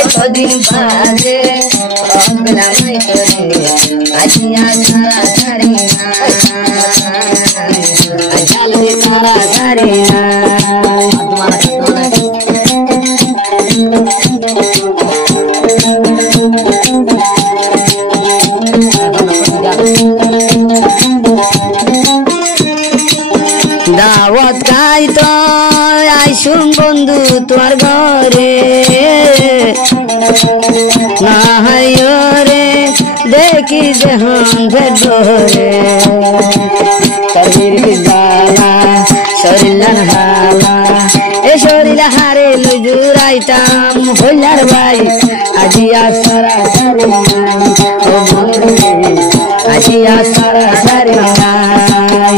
এতদিন বাদে অগলাম তোরে আজিয়া সারা সারি না আজালে সারা সারি না দাওয়াত খাই তো আইসুন বন্ধু তোমার ঘরে না রে দেখি যেহন ভেদরে শরীর জালা শরীর হালা এ শরীর হারে লই জুরাইতাম হইলার ভাই আজিয়া সারা সারি নাই ও বন্ধু আজিয়া সারা সারি নাই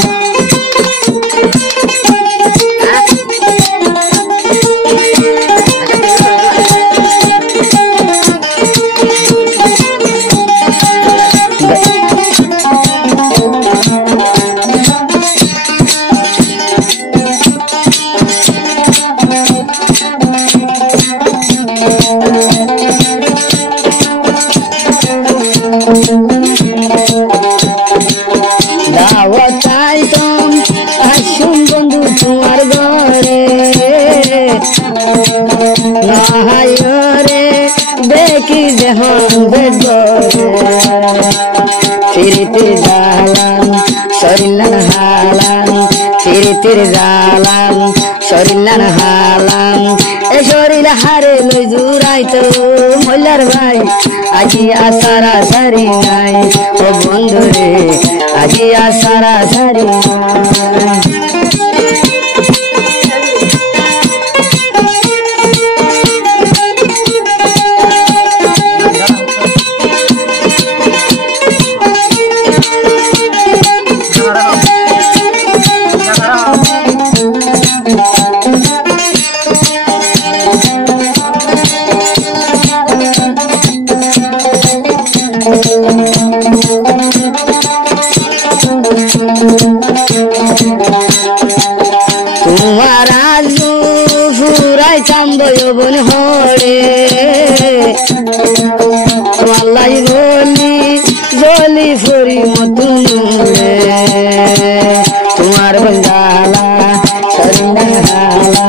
দাওয়াত চাইতাম আসুন বন্ধু তোমার ঘরে রে দেখি যেহন ফিরিতে জালাম শরীর হালাম ফিরিতে জালাম শরীর হালাম এ শরীর হারে লই জুরাইতো মল্লার ভাই আজিয়া সারা সারি নাই ও বন্ধু রে আজিয়া সারা সারি নাই তোমার আলু ফুরাই চাম্বো বন হরে মালাই বলি জলি ফুরি মতুন তোমার বঞ্জালা শরীর হালা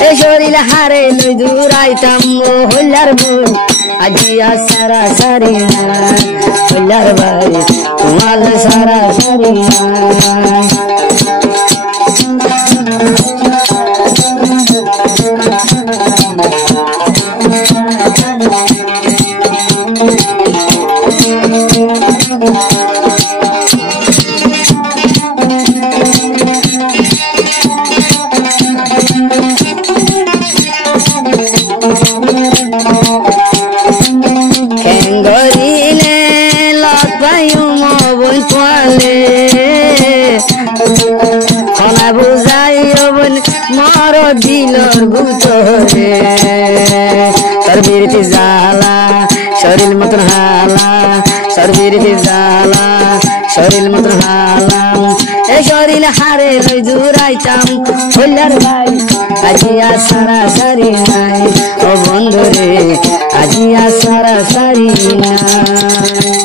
এ শরীর হারে লই জুরাইতাম হইলার বই আজিয়া সারা সারি না হইলার ভাই তোমার সারা সারি না খেঙ্গরিলে লতায়ুম বই তোয়ালে খনা বুঝাই বন মর দিলর গুতরে তোর বিরতি জালা শরীর মতন হালা তোর বিরতি জালা শরীর মতন হালা এ শরীর হারে লই জুরাইতাম হইলার ভাই আজিয়া সারা সারি নাই ও বন্ধু রে আজিয়া সারা সারি নাই।